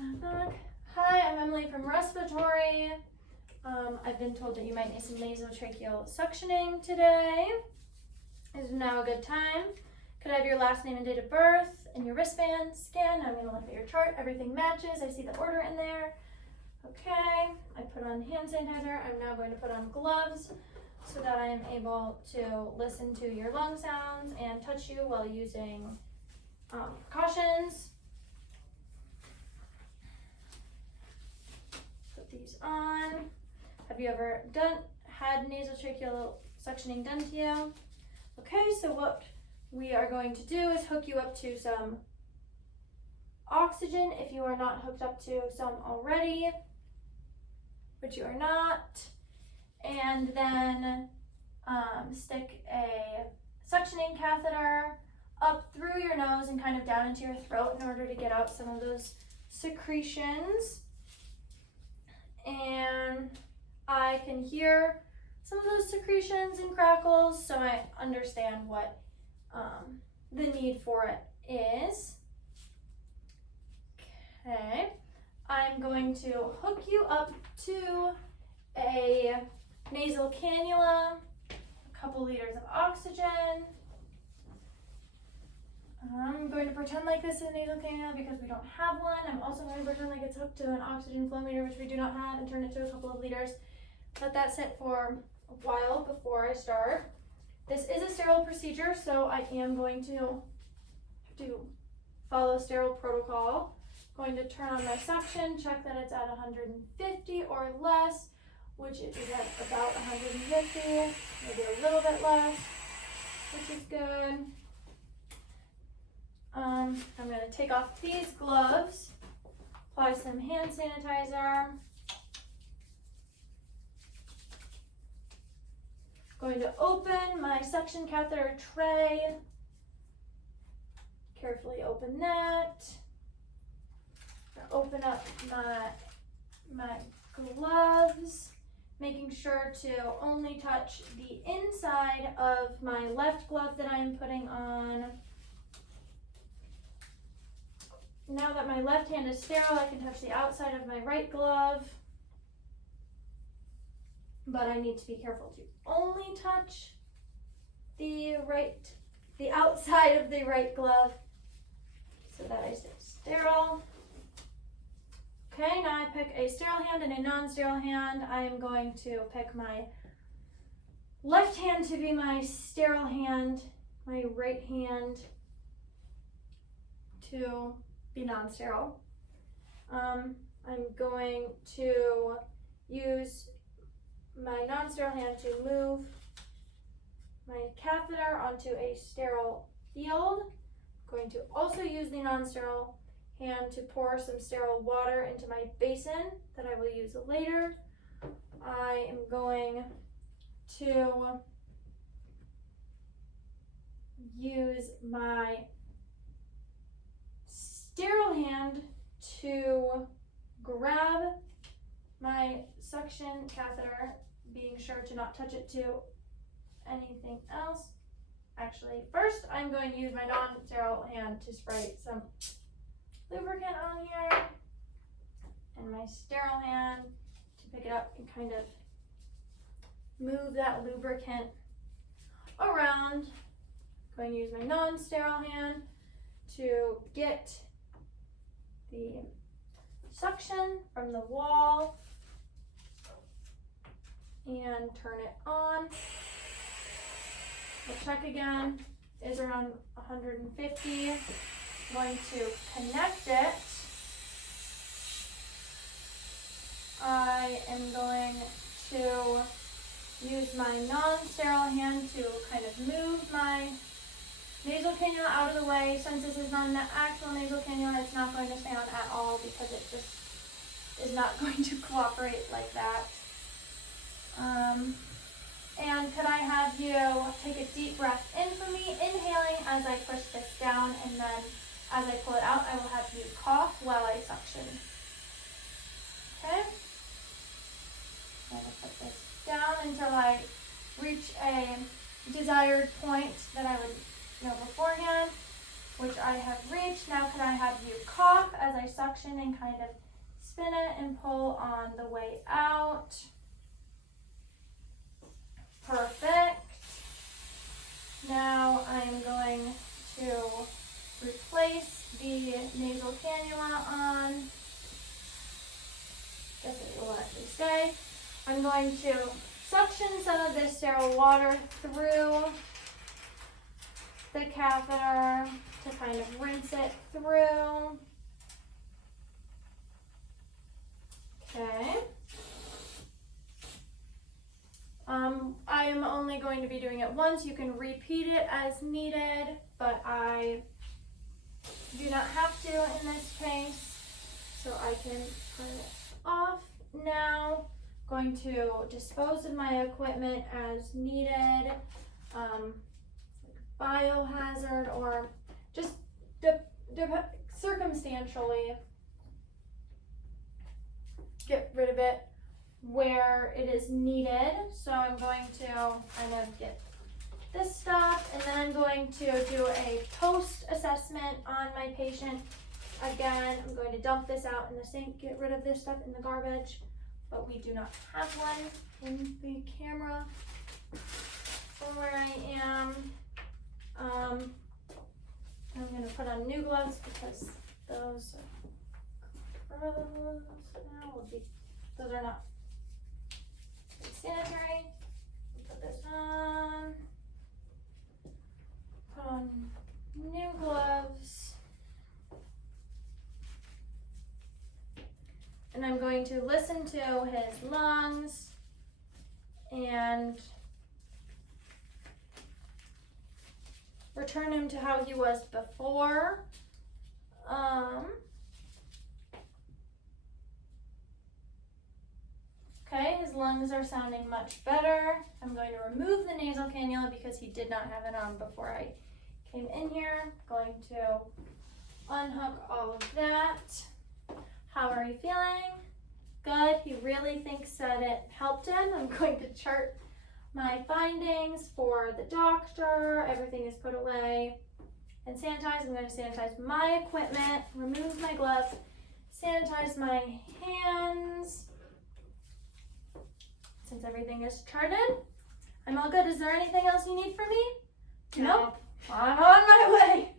Hi, I'm Emily from Respiratory. I've been told that you might need some nasotracheal suctioning today. Is now a good time? Could I have your last name and date of birth and your wristband scan? I'm going to look at your chart. Everything matches. I see the order in there. Okay, I put on hand sanitizer. I'm now going to put on gloves so that I am able to listen to your lung sounds and touch you while using precautions. Put these on. Have you ever had nasotracheal suctioning done to you? Okay, so what we are going to do is hook you up to some oxygen if you are not hooked up to some already, which you are not, and then stick a suctioning catheter up through your nose and kind of down into your throat in order to get out some of those secretions. And I can hear some of those secretions and crackles, so I understand what the need for it is. Okay, I'm going to hook you up to a nasal cannula, a couple liters of oxygen. I'm going to pretend like this is a nasal cannula because we don't have one. I'm also going to pretend like it's hooked to an oxygen flow meter, which we do not have, and turn it to a couple of liters. Let that sit for a while before I start. This is a sterile procedure, so I am going to have to follow sterile protocol. Going to turn on my suction, check that it's at 150 or less, which it is at about 150, maybe a little bit less, which is good. I'm going to take off these gloves, apply some hand sanitizer. Going to open my suction catheter tray. Carefully open that. Open up my gloves, making sure to only touch the inside of my left glove that I am putting on. Now that my left hand is sterile, I can touch the outside of my right glove, but I need to be careful to only touch the outside of the right glove so that I stay sterile. Okay, now I pick a sterile hand and a non-sterile hand. I am going to pick my left hand to be my sterile hand, my right hand to be non-sterile. I'm going to use my non-sterile hand to move my catheter onto a sterile field. I'm going to also use the non-sterile hand to pour some sterile water into my basin that I will use later. I am going to use my sterile hand to grab my suction catheter, being sure to not touch it to anything else. Actually, first I'm going to use my non-sterile hand to spray some lubricant on here, and my sterile hand to pick it up and kind of move that lubricant around. I'm going to use my non-sterile hand to get the suction from the wall and turn it on. We'll check again. It is around 150. I'm going to connect it. I am going to use my non-sterile hand to kind of move my nasal cannula out of the way. Since this is not an actual nasal cannula, it's not going to stay on at all because it just is not going to cooperate like that. And could I have you take a deep breath in for me, inhaling as I push this down, and then as I pull it out, I will have you cough while I suction. Okay? I'm going to put this down until I reach a desired point that I would know beforehand. which I have reached. Now can I have you cough as I suction and kind of spin it and pull on the way out? Perfect. Now I'm going to replace the nasal cannula on. Guess it will actually stay. I'm going to suction some of this sterile water through the catheter to kind of rinse it through. Okay. I am only going to be doing it once. You can repeat it as needed, but I do not have to in this case, so I can turn it off now. Going to dispose of my equipment as needed, biohazard, or just circumstantially get rid of it where it is needed. So I'm going to kind of get this stuff, and then I'm going to do a post assessment on my patient. Again, I'm going to dump this out in the sink, get rid of this stuff in the garbage, but we do not have one in the camera from where I am. I'm going to put on new gloves because those are gross now. Those are not sanitary. Put this on. Put on new gloves. And I'm going to listen to his lungs and return him to how he was before. Okay, his lungs are sounding much better. I'm going to remove the nasal cannula because he did not have it on before I came in here. Going to unhook all of that. How are you feeling? Good. He really thinks that it helped him. I'm going to chart my findings for the doctor. Everything is put away and sanitized. I'm going to sanitize my equipment, remove my gloves, sanitize my hands. Since everything is charted, I'm all good. Is there anything else you need from me? No. Nope. I'm on my way.